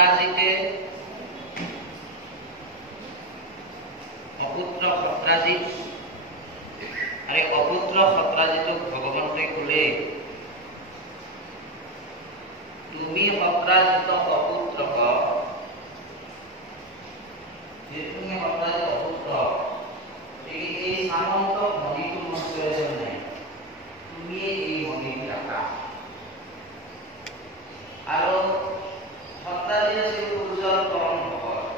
সত্ৰাজিতে অপুত্ৰ সত্ৰাজিত আৰু অপুত্ৰ সত্ৰাজিতক ভগৱন্তই ক'লে তুমি সত্ৰাজিত অপুত্ৰক তুমি সত্ৰাজিত অপুত্ৰ এই সামন্ত মণিটো মন কৰিছে নাই তুমি এই মণিটো ৰাখা আৰু সত্ৰাজিত আছিল পুৰুষৰ পৰম ভকত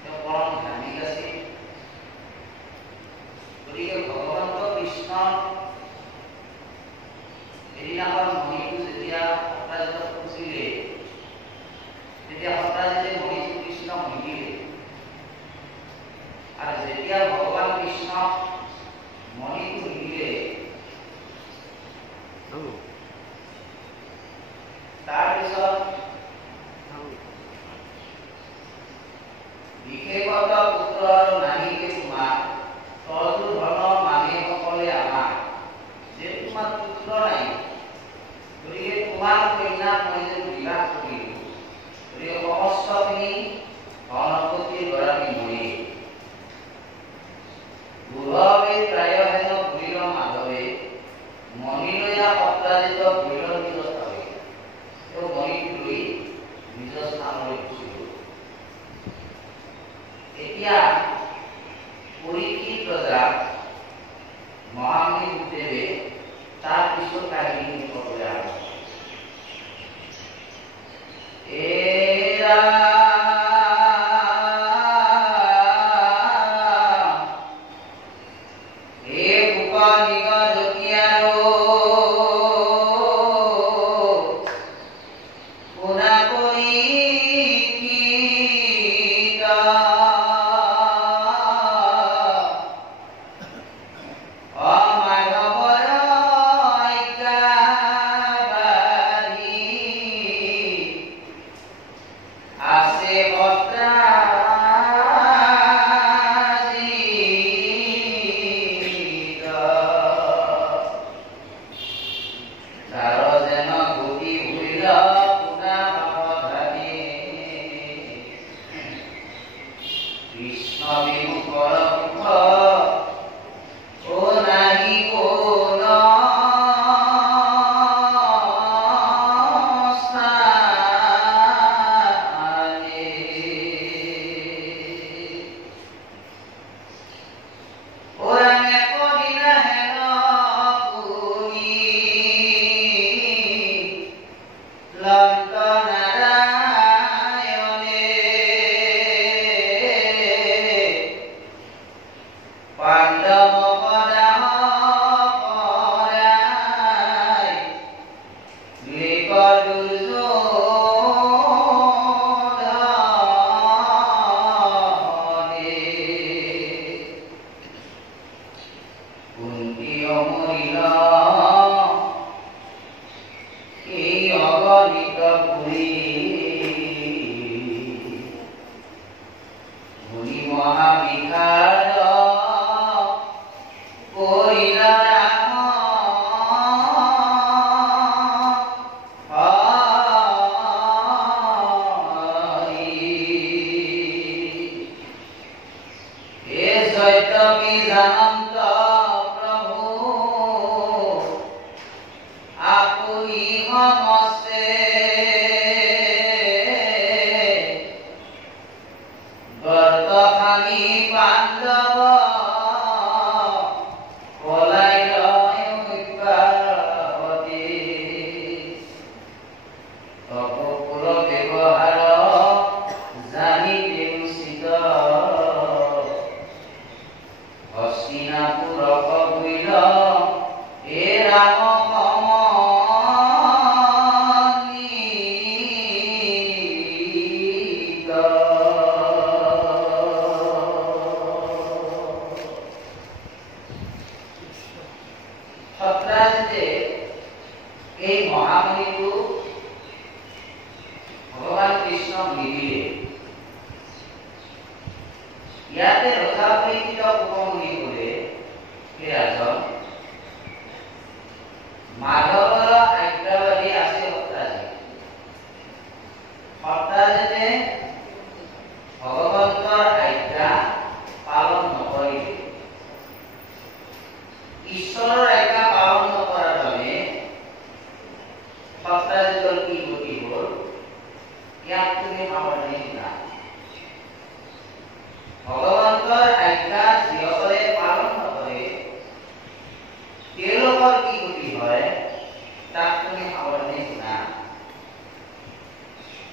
তেওঁ পৰম ধাৰ্মিক আছিল গতিকে ভগৱন্ত কৃষ্ণ এদিনাখন মণিটো যেতিয়া সত্ৰাজিতক খুজিলে তেতিয়া সত্ৰাজিতে মণিটো কৃষ্ণক নিদিলে আৰু যেতিয়া ভগৱান কৃষ্ণক মণিটো নিদিলে তাৰপিছত বিশেষত পুত্ৰ আৰু নাহিকে তোমাৰ তলটো ধৰণৰ মানুহে আমাৰ যে তোমাৰ পুত্ৰ নাই গতিকে তোমাৰ কন্যা মই যে বিবাহ কৰিলো গতিকে সমস্তখিনি ধন সম্পত্তিৰ গৰাকী মৰি বুঢ়াৱে প্ৰায় হেন ভূৰিৰ মাধৱে মণিৰয়া সত্ৰাজিত ভূৰিৰ নিজৰ স্থানে তেওঁ মণিটো লৈ নিজৰ স্থানলৈ গুচি গ'ল এতিয়া পৰীক্ষিত ৰজা মহামুনি বুদ্ধদেৱে তাৰ পিছত কাহিনী লিখিবলৈ আৰম্ভ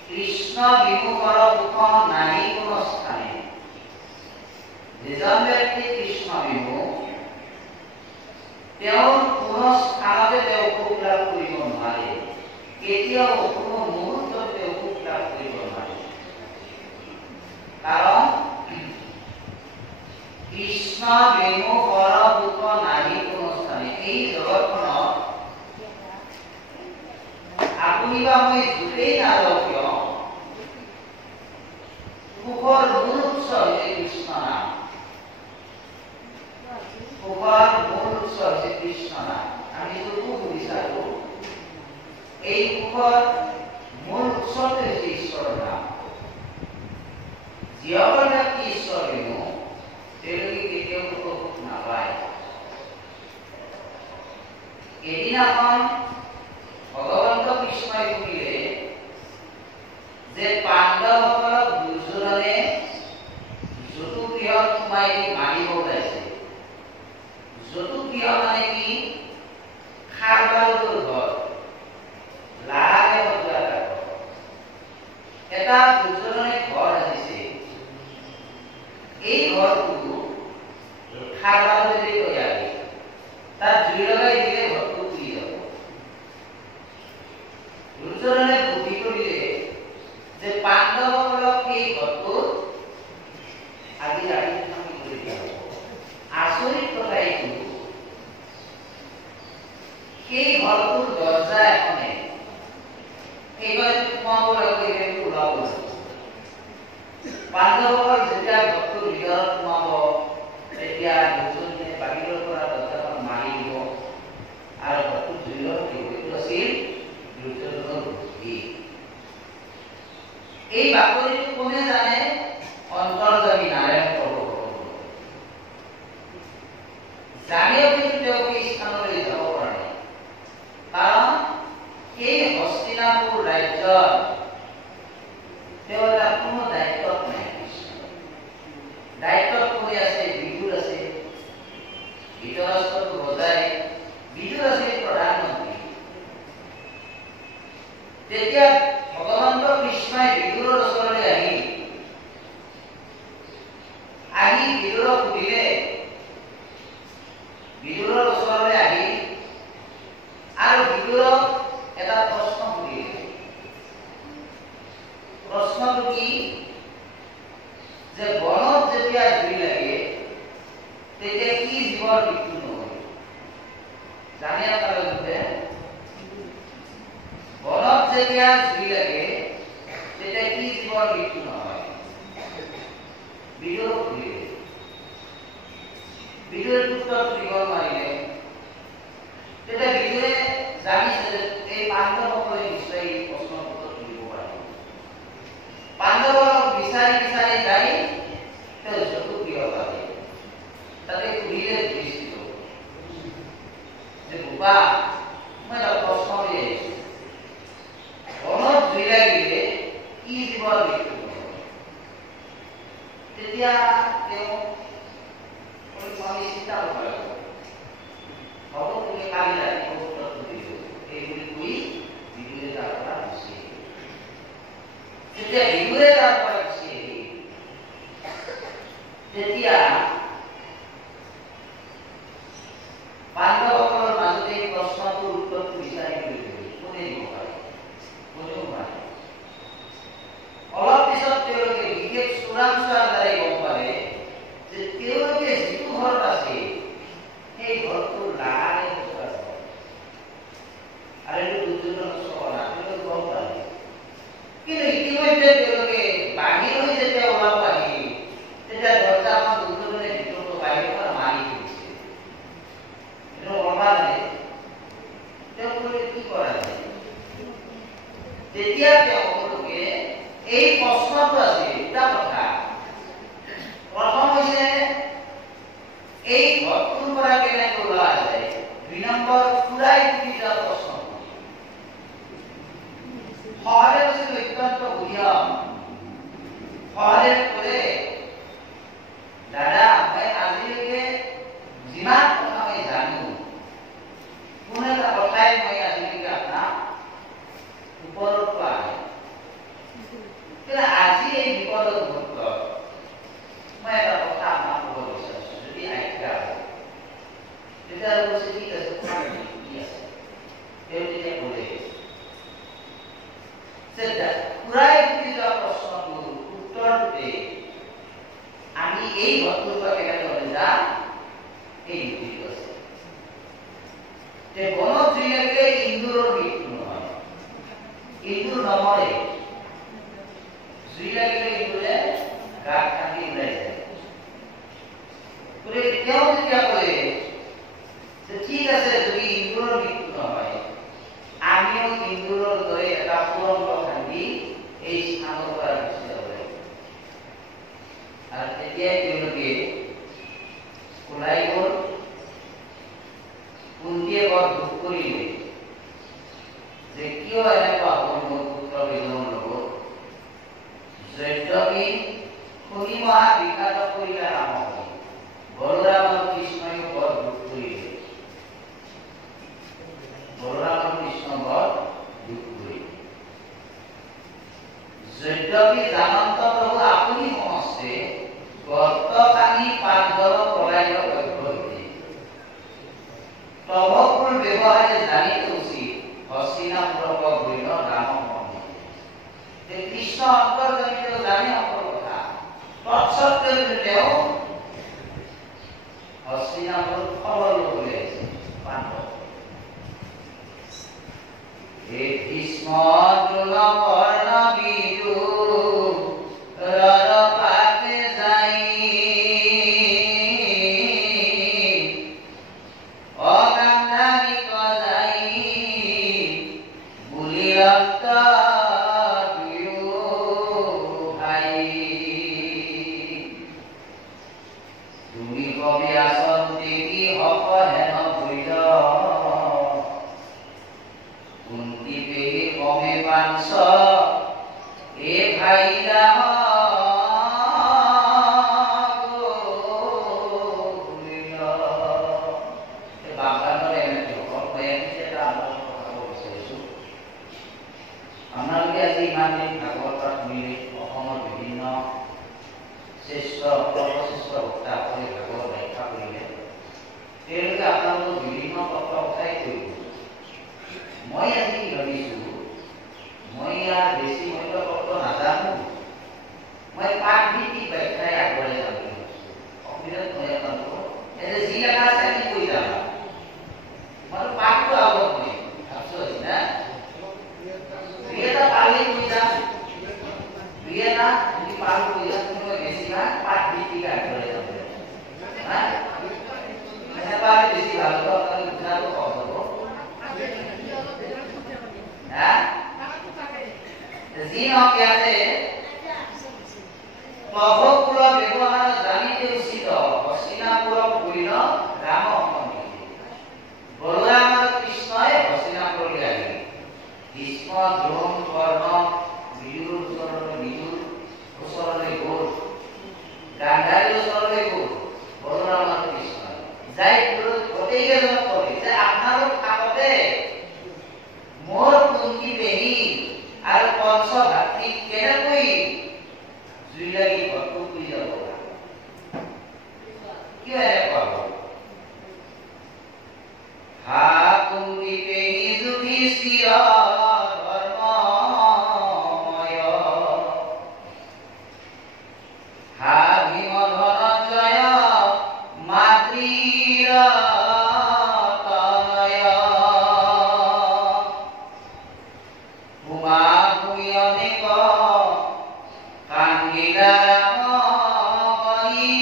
কৃষ্ণ বিমুখৰ সুখ নাহি কোনো স্থানে। যিজন ব্যক্তি কৃষ্ণ বিমুখ তেওঁৰ কোনো স্থানতে তেওঁ সুখ লাভ কৰিব নোৱাৰে, কেতিয়াও কোনো মুহূৰ্তত তেওঁ সুখ লাভ কৰিব নোৱাৰে। কাৰণ কৃষ্ণ বিমুখৰ সুখ নাহি কোনো স্থানে। এই জগতখনত আপুনি বা মই য'তেই নাযাওঁ কিয় সুখৰ মূল উৎস হৈছে কৃষ্ণ নাম। সুখৰ মূল উৎস হৈছে কৃষ্ণ নাম। আমি য'তো বিচাৰো এই সুখৰ মূল উৎসটো হৈছে ঈশ্বৰৰ নাম। যিসকল ব্যক্তি ঈশ্বৰ বিমুখ তেওঁলোকে কেতিয়াও সুখ নাপায়। এদিনাখন ভগৱন্ত কৃষ্ণই শুনিলে যে পাণ্ডৱসকলক দুৰ্যোধনে যতুগৃহত সোমাই মাৰিব ওলাইছে। যতুগৃহ মানে কি? খাৰবাৰুদৰ ঘৰ, লাহে সজোৱা এটা ঘৰ। এটা দুৰ্যোধনে ঘৰ সাজিছে। এই ঘৰটো খাৰবাৰুদেৰে তৈয়াৰী। তাত জুই লগাই দিলে ঘৰটো পুৰি যাব। দুৰ্যোধনে বুদ্ধি কৰিলে যে পাণ্ডৱসকলক এই ঘৰটোত আজি ৰাতি থাকি কৰি দিয়া হ'ব। আচৰিত কথা এইটো, সেই ঘৰটোৰ দৰ্জা এখনে এইবাৰ সোমাব লাগে, ওলাব লাগে। পাণ্ডৱসকল যেতিয়া ঘৰটোৰ ভিতৰত সোমাব তেতিয়া দুৰ্যোধনে বাহিৰৰ পৰা দৰ্জাখন মাৰি দিব আৰু ঘৰটো জুই লগাই দিব। এইটো আছিল দুৰ্যোধনৰ বুদ্ধি। এই বাতৰিটো কোনে জানে? অন্তৰ্যামী নাৰায়ণ প্ৰভু জানিও কিন্তু তেওঁ এই স্থানলৈ যাব পৰা নাই। কাৰণ এই হস্তিনাপুৰ ৰাজ্যত তেওঁ এটা কোনো দায়িত্বত নাই। দায়িত্বত কোনে আছে? বিদুৰ আছে, ধৃতৰাষ্ট্ৰটো ৰজাই, বিদুৰ আছে প্ৰধানমন্ত্ৰী। তেতিয়া ভগৱন্ত কৃষ্ণই বিদুৰৰ ওচৰলৈ আহি বিদুৰক সুধিলে, বিদুৰৰ ওচৰলৈ আহি আৰু বিদুৰক এটা প্ৰশ্ন সুধিলে। প্ৰশ্নটো কি? যে বনত যেতিয়া জুই লাগে তেতিয়া কি জীৱৰ মৃত্যু নহয়? জানে আপোনালোকে? বনত যেতিয়া জুই লাগে তেতিয়া কি জীৱৰ মৃত্যু নহয়? বিদুৰক সুধিলে। বিদুৰে উত্তৰ দিব নোৱাৰিলে। তেতিয়া বিদুৰে জানিছে যে এই পাণ্ডৱসকলে নিশ্চয় এই প্ৰশ্নৰ উত্তৰ দিব পাৰিব। পাণ্ডৱক বিচাৰি বিচাৰি যাই তেওঁ যতুগৃহ পালে। তাতে সুধিলে যুধিষ্ঠিৰ যে বোপা, মই এটা প্ৰশ্ন লৈ আহিছো। বনত জুই লাগিলে কি জীৱৰ মৃত্যু নহয়? তেতিয়া তেওঁ আমি চিন্তা কৰিব লাগিব। হ'ব, তুমি কালি ৰাতিপুৱা উত্তৰটো দিব। এই বুলি কৈ বিদুৰে তাৰ পৰা গুচি আহিল। যেতিয়া বিদুৰে তাৰ পৰা গুচি আহিল তেতিয়া পাণ্ডৱসকলৰ মাজতে এই প্ৰশ্নটোৰ উত্তৰটো বিচাৰি ফুৰিলে। কোনে দিব পাৰে? কোনেও পাৰে। অলপ পিছত তেওঁলোকে বিশেষ চোৰাংচোৱাৰ দ্বাৰাই গম পালে যে তেওঁলোকে যিটো ঘৰত আছে সেই ঘৰটো লাহে সজোৱা ঘৰ। আৰু এইটো দুৰ্যোধনৰ চকলা। তেওঁলোকে গম পালে। কিন্তু ইতিমধ্যে তেওঁলোকে বাহিৰলৈ যেতিয়া ওলাব আহিল তেতিয়া দৰ্জাখন দুৰ্যোধনে ভিতৰতো বাহিৰৰ পৰা মাৰি দিছে। এইটো অবাধে তেওঁলোকে কি কৰা যায়? তেতিয়া তেওঁলোকে এই প্ৰশ্নটো আছে দুটা কথা। প্ৰথম হৈছে এই ঘৰটোৰ পৰা কেনেকৈ ওলোৱা যায়। ২ নম্বৰ, ফুৰাই ফুৰি যোৱা প্ৰশ্ন। সহদেৱ আছিল অত্যন্ত বুদ্ধিমান। সহদেৱ ক'লে, দাদা, মই আজিলৈকে যিমান কথা মই জানো কোনো এটা কথাই মই আজিলৈকে আপোনাক ওপৰত কোৱা নাই। ঘৰটোৰ কেনেকৈ যা এই নীতি আছে যে বনত জুই লাগিলে ইন্দুৰৰ মৃত্যু নহয়, ইন্দুৰ নমৰে, জুই লাগিলে ইন্দুৰে গাত কাটি ওলাই যায়। তেওঁ যেতিয়া কলে যে ঠিক আছে যদি ইন্দুৰৰ মৃত্যু নহয় আমিও ইন্দুৰৰ দৰে এটা সুৰংগ খান্দি এই স্থানৰ পৰা গুচি যাব লাগিব। আৰু তেতিয়াই তেওঁলোকে ওলাই গ'ল। কুন্তীয়ে বৰ দুখ কৰিলে যে কিয় এনেকুৱা হ'ল মোৰ পুত্ৰ বিজনৰ লগত। যদ্যপি শুনি মহা বিখ্যাত কৰিলে ৰামক, বলৰাম আৰু কৃষ্ণইও বৰ দুখ কৰিলে। বলৰাম আৰু কৃষ্ণ বৰ দুখ কৰিলে। যদ্যপি জানন্ত প্ৰভু আপুনি সমস্তে গৰ্ত খানি পাতদল পলাই অভ্যৰ্থী তবকুল ব্যৱহাৰে জানিতে উচিত হস্তিনাপুৰক বৈল ৰাম যে কৃষ্ণ অন্তৰ্জনিত জানে সকলো কথা, তৎসত্ত্বেও তেওঁ হস্তিনাপুৰ খবৰ ল'বলৈ আহিছে। পাণ্ডৱ এই ভীষ্ম দ্ৰোণ কৰ্ণ বিদু ৰৰপাতে যাই অগান্ধাৰিক যাই বুলি ৰক্ত তুমি কবি আসন দেবী হক হেন ভৈল কুন্তি পেহি কমে পাঞ্চ এ ভাইলা আপোনালোকে আজি ইমান দিন ভাগৱত পাঠ শুনিলে, অসমৰ বিভিন্ন শ্ৰেষ্ঠ সৰ্বশ্ৰেষ্ঠ বক্তাসকলে ভাগৱত ব্যাখ্যা কৰিলে। তেওঁলোকে আপোনালোকক বিভিন্ন তত্ত্ব কথাই কৰিব। মই আজি ভাবিছো মই ইয়াৰ বেছি মূল্য তত্ত্ব নাজানো, মই পাঠ ভিত্তিক ব্যাখ্যাই আগবঢ়াই যাব বুলি ভাবিছো। অসুবিধাত মই আপোনালোকক এনে যি লেখা আছে আমি কৈ যাম। মই পাঠটো আগত মই ভাবছো আজি না দুই এটা পালে কৈ যাম, দুই এটা যদি পাল কৈ যাম মই বেছিভাগ পাঠ ভিত্তিক আগবঢ়াই যাব হা এনেকুৱা বেছি ভাল হ'ব। আপোনালোকে বুজাটো সহজ হ'ব। যি নহওক ইয়াতে প্ৰভুকুল ব্যৱহাৰ জানিতে উচিত হস্তিনাপুৰক বৈল ৰাম বলৰাম আৰু কৃষ্ণই হস্তিনাপুৰলৈ আহিলে। ভীষ্ম দ্ৰোণ কৰ্ণ বিদুৰ ওচৰলৈ গ'ল, গান্ধাৰীৰ ওচৰলৈ গ'ল বলৰাম আৰু কৃষ্ণই। যাই গোটেইকেইজনক ক'লে যে আপোনালোক থাকোতে মোৰ কুন্তি পেহী আৰু পঞ্চ ভাতৃক কেনেকৈ জুই লাগি ঘৰটো পুৰি যাব কিয় এনেকুৱা হ'ল? হা কুন্তি পেহী যুধিষ্ঠিৰ ধৰ্মময়, হা ভীম ধনঞ্জয় মাতৃৰ তনয়, উমা ভূমি অনেক কান্দিলা ৰাম কহি,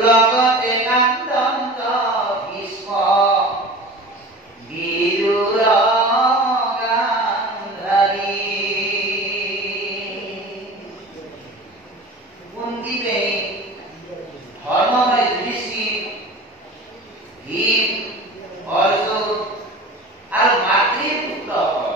লগতে কান্দন্ত ভীষ্ম বিদুৰ গান্ধাৰী। কুন্তি পেহী ধৰ্মময় যুধিষ্ঠিৰ, ভীম, অৰ্জুন আৰু মাতৃৰ পুত্ৰসকল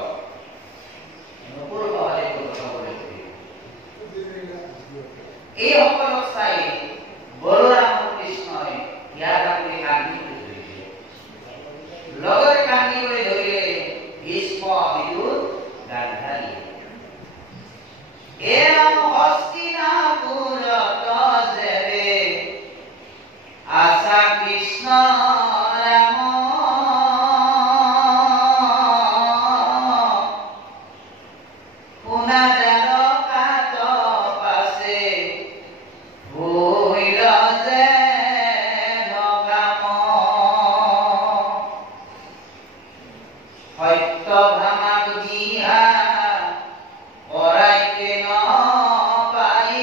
সত্য ভামাক দিহা কৰাইতে ন পাই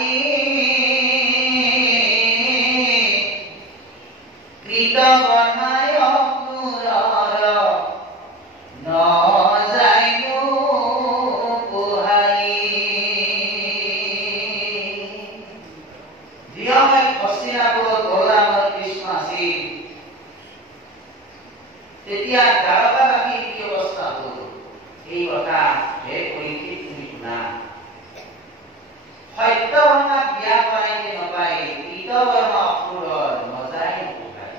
কৃত বনায় অকুৰৰ ন যাইনো পোহাই যিসময় হস্তিনাপুৰত বলৰামৰ কৃষ্ণ আছিল তেতিয়া দ্বাৰকাবাসীৰ কি অৱস্থা হ'ল এই কথা হে পৰীক্ষিত তুমি শুনা সত্যভামাক বিয়া কৰাইতে নপাই কৃতবৰ্ণ অসুৰৰ নজাই নোপোহাই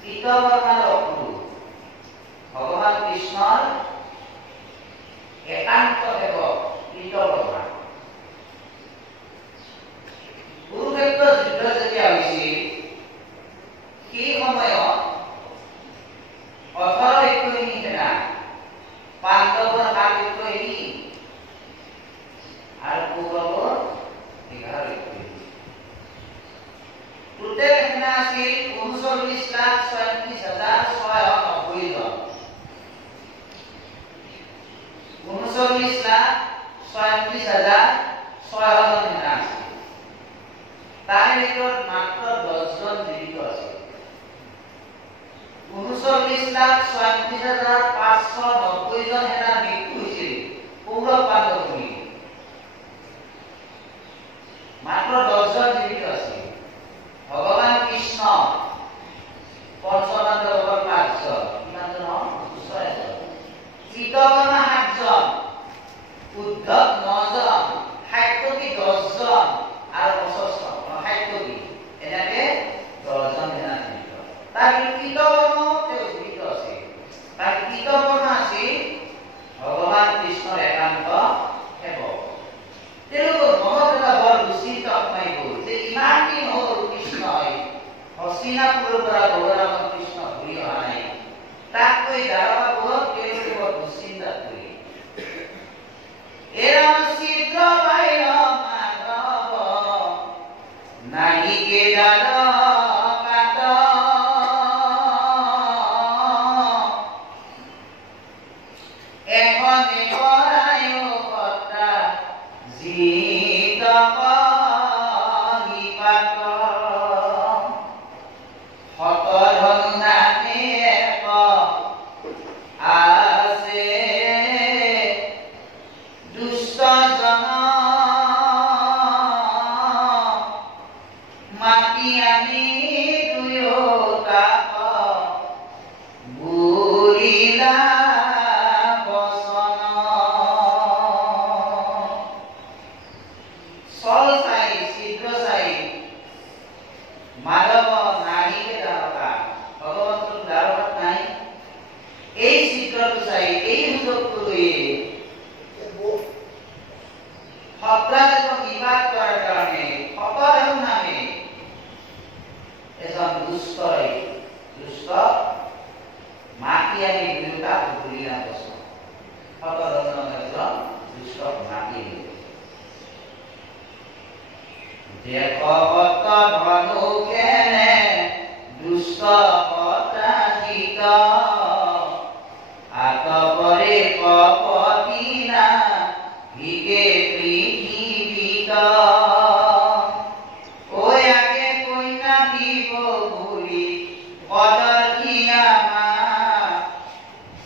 কৃতবৰ্ণৰ অসুৰ ভগৱান কৃষ্ণৰ একান্ত সেৱক কৃতবৰ্ণা কুৰুক্ষেত্ৰ যুদ্ধ যেতিয়া হৈছিল সেই সময়ত 18 একুইনী সেনা পাণ্ডৱৰ 7 একুইনী আৰু কৌৰৱৰ 11 একুইনী টোটেল সেনা আছিল 39,36,690 জন 39,36,690 জন সেনা আছিল তাৰে ভিতৰত মাত্ৰ 10 জন জীৱিত আছিল 39,36,590 জন সেনাৰ মৃত্যু হৈছিল কৌৰৱ পাণ্ডৱ মিলি মাত্ৰ 10 জন জীৱিত আছিল ভগৱান কৃষ্ণ পঞ্চপাণ্ডৱৰ 5 জন কিমান জন 6 জন কৃতবৰ্ণ 7 জন উদ্ধৱ 9 জন সাত্যকী 10 জন আৰু সাত্যকী এনেকে 10 জন সেনা জীৱিত তাৰ কৃতবৰ্ণ তেওঁ জীৱিত আছিল তাৰ কৃতবৰ্ণ আছিল ভগৱান কৃষ্ণৰ একান্ত সেৱক তেওঁলোকৰ মনত এটা বৰ দুচিন্তা সোমাই গ'ল যে ইমান দিন হ'ল কৃষ্ণই হস্তিনাপুৰৰ পৰা বলৰাম কৃষ্ণ ঘূৰি অহা নাই তাতকৈ দ্বাৰকাপুৰত তেওঁলোকে বৰ দুচিন্তাত পৰিল এৰাম চিত্ৰ বাইৰ মাধৱ নাহিকে দ্বাৰকাত এখনে কৰায় কৰ্তা জিত কলিপাত হতধন্যাতে এক আছে দুষ্ট জন মাতি আনি দুয়োটাক বুলিলা বচন চল চাই ছিদ্ৰ চাই মাধৱ নাহিকে দ্বাৰকা ভগৱন্তৰ দ্বাৰকাত নাই এই চিত্ৰটো চাই এই সুযোগটো লৈ সত্ৰাজিতক বিবাদ কৰাৰ কাৰণে শতধন নামে এজন দুষ্ট মাতি আনি দুয়োটা বুলিলা বচন শতধন নামে এজন দুষ্ট মাতি আনি দেখত ধনু কেনে দুষ্ট পৰাজিত আতপৰে কপতি না ভিকে পৃথিৱীত ঐ আগে কন্যা দিব বুলি পদৰ্থিয়া মা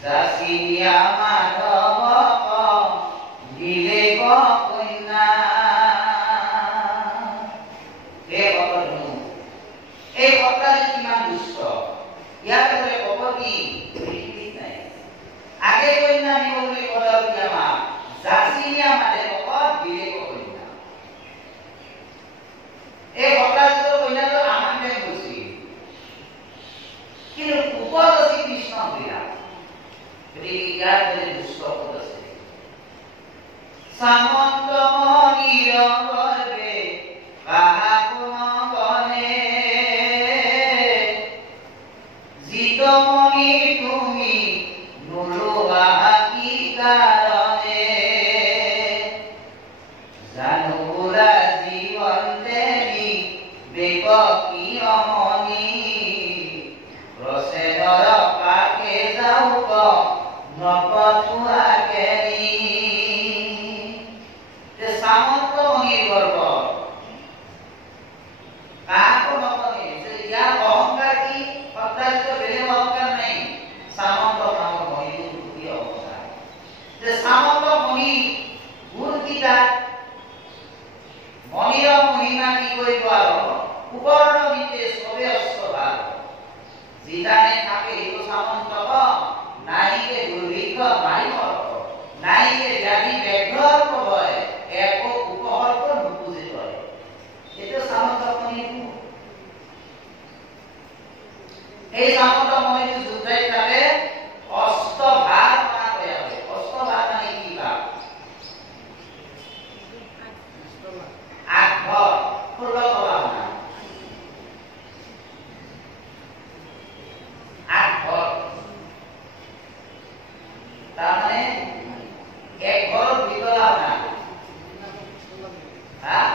যাচিয়া মাধৱক দিলে কন্যা এই সত্ৰাজিত কিমান দুষ্ট ইয়াৰ দৰে কপতি পৃথিৱীত নাই আগে কন্যা দিব বুলি পদৰ্থিয়া মা যাচিয়া মাধৱক দিলে কন্যা এই সত্ৰাজিতৰ কন্যাটো আমাকে গৈছিল কিন্তু উপত আছিল কৃষ্ণ বিৰাট গতিকে ইয়াৰ দৰে দুষ্ট পদ আছে সামন্ত মণিৰ গৰ্বে কাহাকো নগনে জিতমণি তুমি নোলোৱা কি কাৰণে জানো বুঢ়া জীৱন দেৱী দেৱ কি অমনি প্ৰচেদৰ পাকে যাওক ন নপথুৱা কেৰি যে সামন্ত মণিৰ গৰ্ব কাকো নকৰে যে ইয়াৰ অহংকাৰ কি অত্যাধিক বেলেগ অহংকাৰ নাই সামন্ত নামৰ মণিৰ দুটি অহংকাৰ যে সামন্ত মণি গুণ কিটা মণিৰ মহিমা কি কৰিব আৰু উপকৰণ বিতে সবে অস্তভাৰ জিতানে থাকে এইটো সামন্ত নাইকে দুৰ্ভিক্ষ মাৰিব নাইকে ব্যাধি ব্যাঘ্ৰ হয় এক উপহৰ্ষ নুপুজি কৰে এইটো সামন্ত মণিটো এই সামন্ত মণিটো যুদ্ধই থাকে অষ্টভাৰ মানে হয় অষ্টভাৰ মানে কি ভাৱ আঠ ঘৰ 16 তলা না আঠ ঘৰ তার মানে এক ঘর বিতলা না হ্যাঁ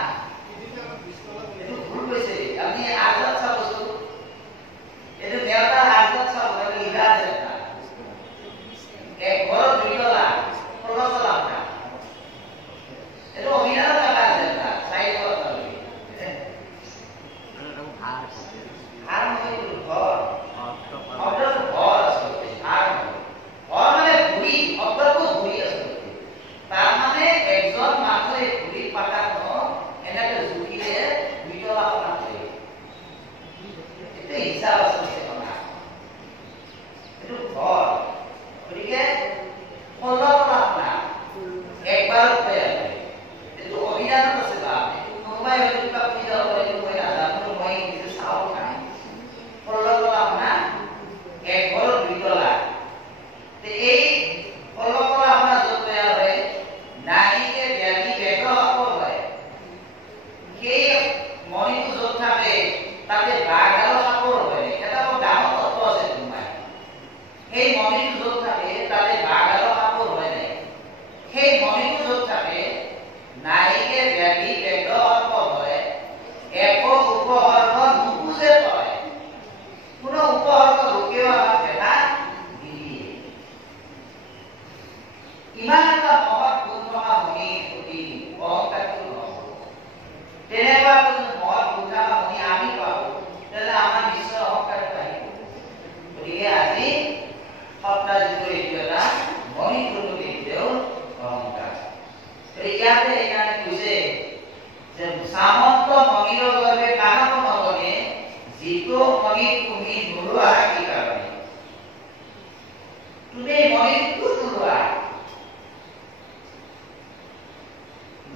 এটা ভুল হইছে আপনি আজাদ সাহেব বস্তু এটা দেওতা আজাদ সাহেব এটা লিখা আছে না এক ঘর বিতলা 16 তলা না এটা অভিনয় করা আছে না সাইড কথা বলি আর মানে ঘর অর্ডার ঘর আছে আর ঘর মানে ঘুরি অর্ডার তো ঘুরি আছে তার মানে একজন মানুষে ঘুরি পাতানো এনেকে ঝুঁকিলে বিতলা পাতে এটা হিসাব আছে না এটা ঘর গতিকে 16 লাখ না একবার পেয়ে itu অভিধান আছে বা কোনোবাই হয়তো কাপি দাও বলে মই নাজানো মই নিজে চাও নাই পলকলা না এক ঘর বিতলা তে এই পলকলা আমরা যত হয় নাইকে ব্যাধি ব্যাঘ্র হয় সেই মণিটো যত থাকে তাতে বাঘ আৰু সাপৰ হয় এটা খুব ডাঙৰ তত্ত্ব আছে তোমাৰ সেই মণিটো যত থাকে তাতে বাঘ আৰু সাপৰ হয় নাই সেই মণিটো যত থাকে নাইকে ব্যাধি ব্যাঘ্র হয় এক উপহর্ষ নুপুজে হয় কোনো উপহর্ষ লোকেও আমাক দেখা নিদিয়ে ইমান এটা মহৎ গুণ থকা মণি অতি অহংকাৰটো নহব তেনেকুৱা কোনো মহৎ গুণ থকা মণি আমি পাওঁ তেনে আমাৰ নিশ্চয় অহংকাৰটো আহিব গতিকে আজি সপ্তাহ যিটো এইটো এটা মণিটো দেখিলেও অহংকাৰ ইয়াতে এখানে কৈছে যে সামন্ত মণিৰ গৰ্ভে কানক নগনে যিটো মণি তুমি নোলোৱা কি কাৰণে তুমি মণিটো নোলোৱা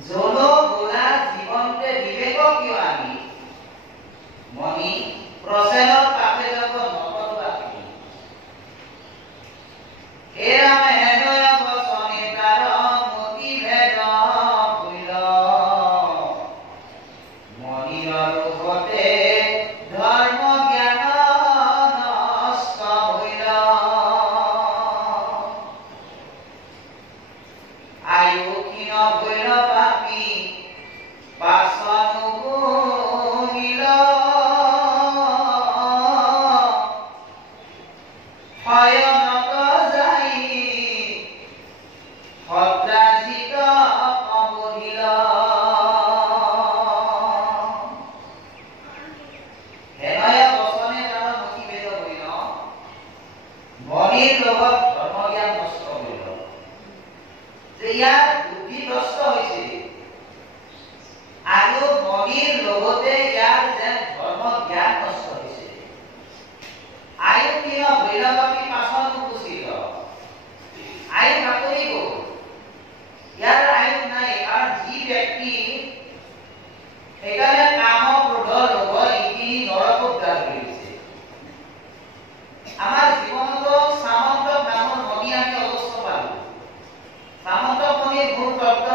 জন গোলা জীৱন্তে বিবেক কিয় আমি মণি প্ৰচেনৰ কাষে যাব নকৰোৱা তুমি এৰামে হেনয় বচনে তাৰ মতি ভেদ ভুল মণিৰ ৰূপতে ধৰ্ম জ্ঞান নষ্ট হইল আয়ু ক্ষীণ হইল পাপী পাচন গুণিল হয়নত যাই সত্ৰাজিত অবধিল হেনয় বচনে তাৰ মতি ভেদ হইল মণিৰ লগত ধৰ্ম জ্ঞান নষ্ট হইল যে ইয়াৰ বুদ্ধি নষ্ট হৈছে আৰু মণিৰ লগতে ইয়াৰ যেন ধৰ্ম জ্ঞান নষ্ট হৈছে আয়ু কিয় ভৈৰৱী পাচন উপস্থিত আয়ু কাকৰি গ'ল ইয়াৰ আয়ু নাই কাৰণ যি ব্যক্তি সেইকাৰণে কাম ক্ৰোধ লোভ ইতি নৰকোদ্ধাৰ কৰিছে আমাৰ জীৱনত সামন্ত নামৰ মণি আমি অৱস্থা পালো সামন্ত মণিৰ গুণ তত্ত্ব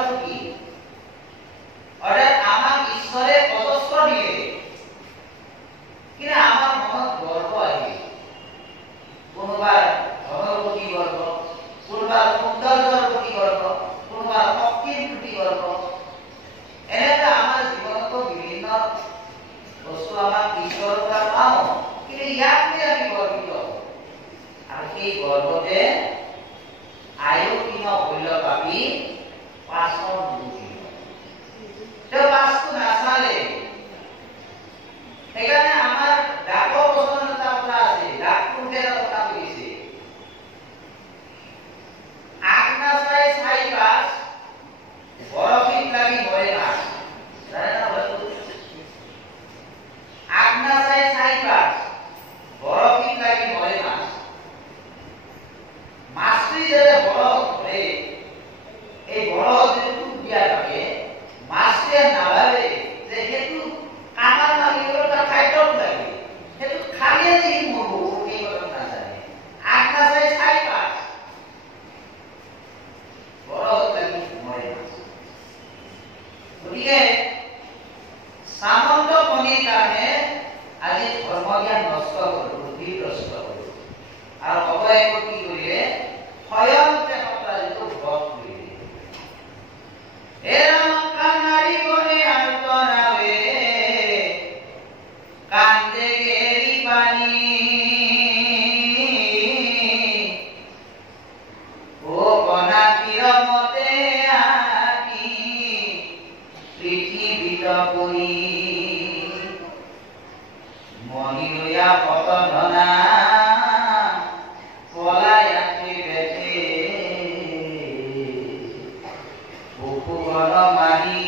বনমালী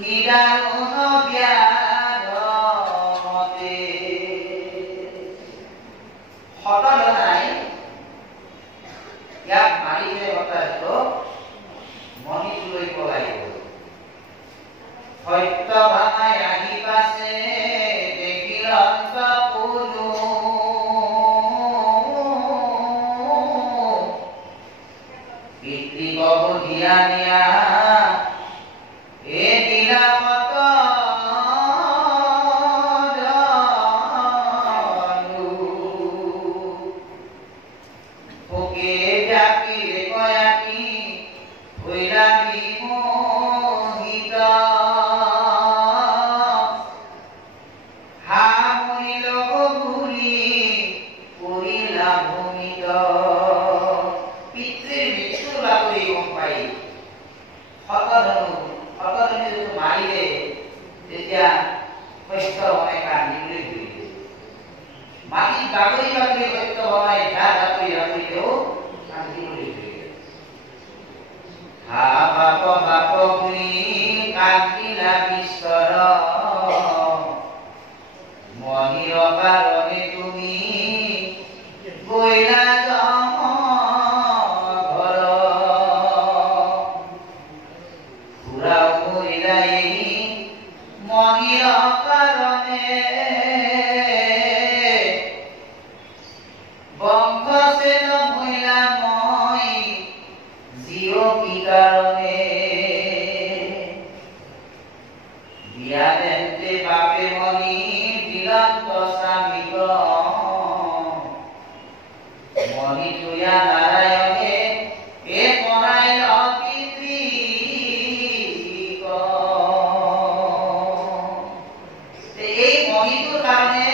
নিদাৰুণ ব্যাধমতে। সতজনাই ইয়াক মাৰিলে বতাহটো মণিটোলৈ পলাই গ'ল। সত্যভামাই আহি পাছে দেখিল অন্তপুলো, পিতৃ কব দিয়া নিয়া এ দিলা কত জানো। ওকে ডাকি রে কয়াকি হইলা বিমোহিত, হা মৰিল বুলি কৰিলা ভূমিত। পিতৃৰ মৃত্যুৰ বাতৰি গম পাই শতধনু যিটো মাৰিলে তেতিয়া সত্যভামাই কান্দিবলৈ ধৰিলে। মাটিত বাগৰি বাগৰি সত্যভামাই ঢা বাগৰিলেও কান্দিবলৈ ধৰিলে। হা বাপ বাপ বুলি কান্দিলা বিস্তৰ, মণিৰ কাৰণে তুমি গৈলা ঘৰ। খুৰাও মৰিলা এই মণিৰ কাৰণে, বংশছেদ মহিলা মই জীয়কী কাৰণে। বিয়া তেন্তে বাপে মণি দিলন্ত স্বামীক, মণি তুয়া নাৰায়ণে এ বনাইল পিতৃক। এই মণিটোৰ কাৰণে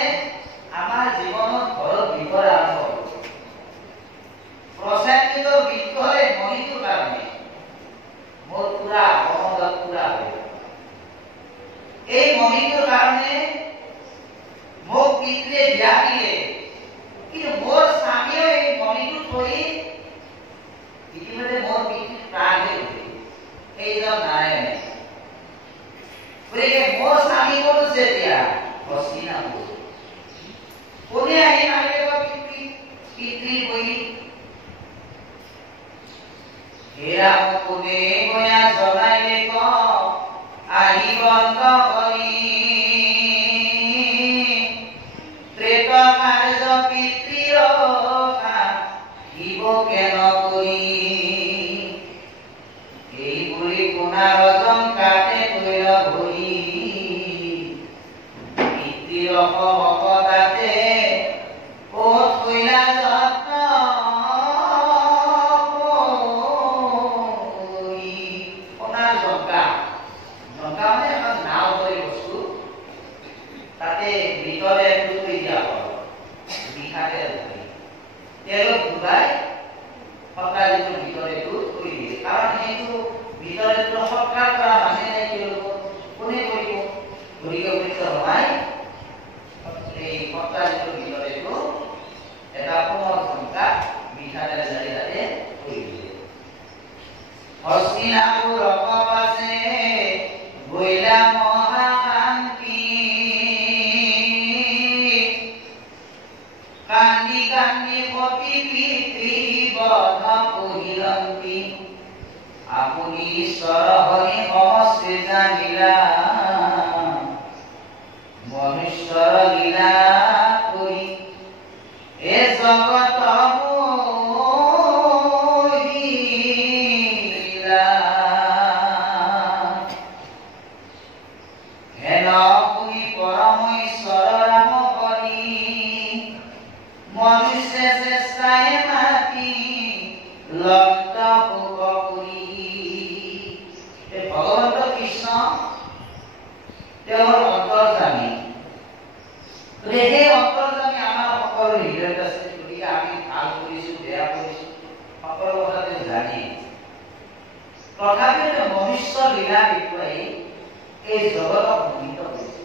আমাৰ জীৱনত ঘৰত বিপদ আৰম্ভ হ'ল। প্ৰচেণ্টিত বিপদে মণিটোৰ কাৰণে মোৰ পুৰা অসমত পুৰা হ'ল। এই মণিটোৰ কাৰণে মোক পিতৃয়ে বিয়া দিলে, কিন্তু মোৰ স্বামীয়ে এই মণিটো থৈ ইতিমধ্যে মোৰ পিতৃৰ প্ৰাণ দিলে সেইজন নাৰায়ণে। গতিকে মোৰ স্বামী ক'ত আছে এতিয়া? হস্তিনাপুৰ। কোনে আহি মাৰিলে পিতৃৰ বহি? হেৰা কোনে গয়া জনাইলে ক আহি বন্ধ কৰি, প্ৰেত কাৰ্য পিতৃৰ শিৱ কেন কৰি। এই বুঢ়ী কোনা ৰজন কাটে কৈল ভৰি, পিতৃৰ ভকতাতে ক'ত কৈলা যত্ন কৰি। সোণাৰ জংকা, জংকা মানে এখন নাও দৰে বস্তু, তাতে ভিতৰে থৈ দিয়া হয় মিঠাতেল ধৰি, তেলত ডুবাই সত্ৰাজিটোৰ ভিতৰেটো থৈ দিয়ে। কাৰণ সেইটো ভিতৰেটো সৎকাৰ কৰা মানুহে নাই, তেওঁলোকক কোনে কৰিব? গতিকে সত্যভামাই এই সত্ৰাজিটোৰ ভিতৰেটো এটা কোমল জংকা মিঠাতেল জাৰি তাতে থৈ দিয়ে। হস্তিনাপুৰ পাছে গৈলা মহাশান্তি, কান্দি কান্দি পতি পিতৃ বধ কহিলন্তি। আপুনি ঈশ্বৰ হৰি সমষ্টি জানিলা, মনুষ্যৰ লীলা কৰি এ জগত মোহিলা। হেন শুনি পৰম ঈশ্বৰ ৰাম কৰি, মনুষ্য চেষ্টাই মাতি লক্ত শোক কৰি। ভগৱন্ত কৃষ্ণ তেওঁৰ অন্তৰ্যামী, সেই অন্তৰ্যামী আমাৰ সকলো হৃদয়ত আছে। গতিকে আমি ভাল কৰিছো বেয়া কৰিছো সকলো কথা তেওঁ জানে। তথাপিও মনুষ্য লীলা দেখুৱাই এই জগতক মোহিত কৰিছে।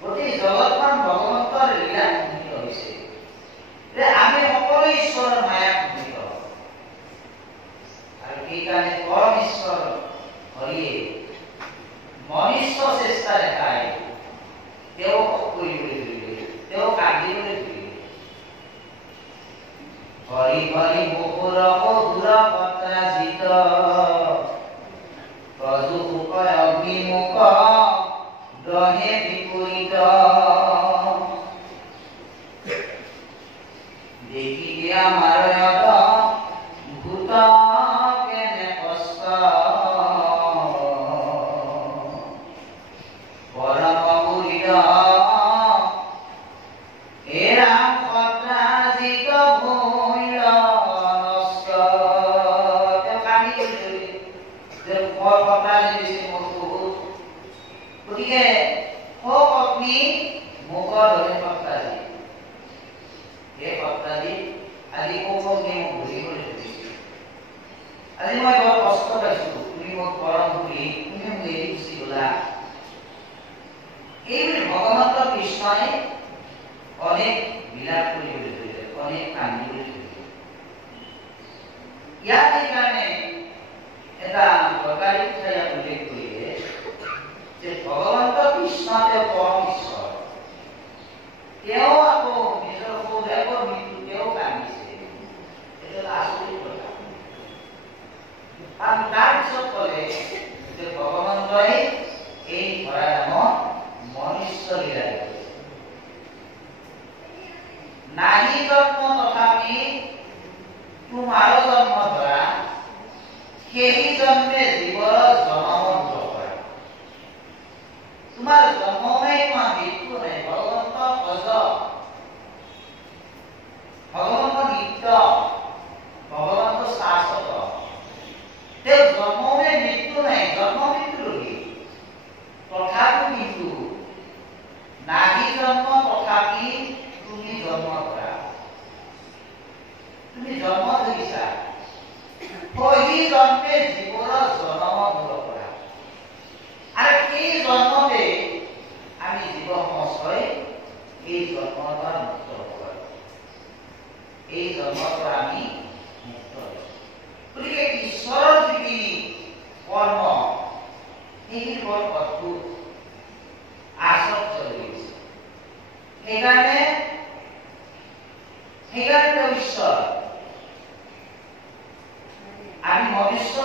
গোটেই জগতখন ভগৱন্তৰ লীলাত মোহিত হৈছে যে আমি সকলো ঈশ্বৰৰ মায়াত মোহিত। আৰু সেইকাৰণে পৰম ঈশ্বৰ হৰিয়ে মনুষ্য চেষ্টা দেখাই তেওঁক কৰিবলৈ ধৰিলে, তেওঁক কান্দিবলৈ ধৰিলে। হৰি হৰি মুকুৰক দূৰ পত্ৰাজিত ব্ৰজু সুকয় অগ্নিমুখ গ্ৰহে বিপৰীত দেখি আমাৰ ভূত কেনে কষ্ট পৰম মুৰিদ হে ৰাম পত্ৰাজিত ভৈল নষ্ট। তেওঁ কান্দি কৈছে যে মোৰ পত্ৰাজিত দিছে মোৰ বহুত, গতিকে হওক অগ্নি মুখৰ ধৰে পত্ৰাজিত, হে পত্ৰাজিত আজি মোক মোক ঘূৰিবলৈ ধৰিছে, আজি মই বৰ কষ্ট পাইছো, তুমি মোক পৰম বুলি তুমি মোক এৰি গুচি গলা। এইবুলি ভগৱন্ত কৃষ্ণই অনেক বিলাপ কৰিবলৈ ধৰিলে, অনেক কান্দিবলৈ ধৰিলে। ইয়াত সেইকাৰণে এটা দৰকাৰী কথা ইয়াত উল্লেখ কৰিলে যে ভগৱন্ত কৃষ্ণ তেওঁ পৰম ঈশ্বৰ, তেওঁ আকৌ নিজৰ সৌভাগ্যৰ মৃত্যু তেওঁ কান্দিছে, এইটো আচৰিত কথা। আৰু তাৰপিছত ক'লে যে ভগৱন্তই এই ধৰা নামত মনুষ্য লীলা কৰিছে। নাহি জন্ম তথাপি তোমাৰ জন্ম ধৰা, সেই জন্মে জীৱৰ জনম দূৰ কৰা। তোমাৰ জন্মমে তোমাৰ মৃত্যু নাই। ভগৱন্ত অজ, ভগৱন্ত নিত্য, ভগৱন্ত শাশ্বত, তেওঁ জন্মমে মৃত্যু নাই, জন্ম মৃত্যু ৰহিত। তথাপি কিন্তু নাহি জন্ম তথাপি তুমি জন্ম কৰা, তুমি জন্ম ধৰিছা, সেই জন্মে জীৱৰ জনম দূৰ কৰা। আৰু সেই জন্মতে আমি জীৱ সমাজই এই জন্মৰ পৰা মুক্ত হ'ব পাৰোঁ, এই জন্মৰ পৰা আমি মুক্ত হ'ম। গতিকে ঈশ্বৰৰ যিখিনি কৰ্ম সেইখিনি বৰ অদ্ভুত আশ্চৰ্য লাগিছে। সেইকাৰণে তেওঁ ঈশ্বৰ, আমি মনুষ্য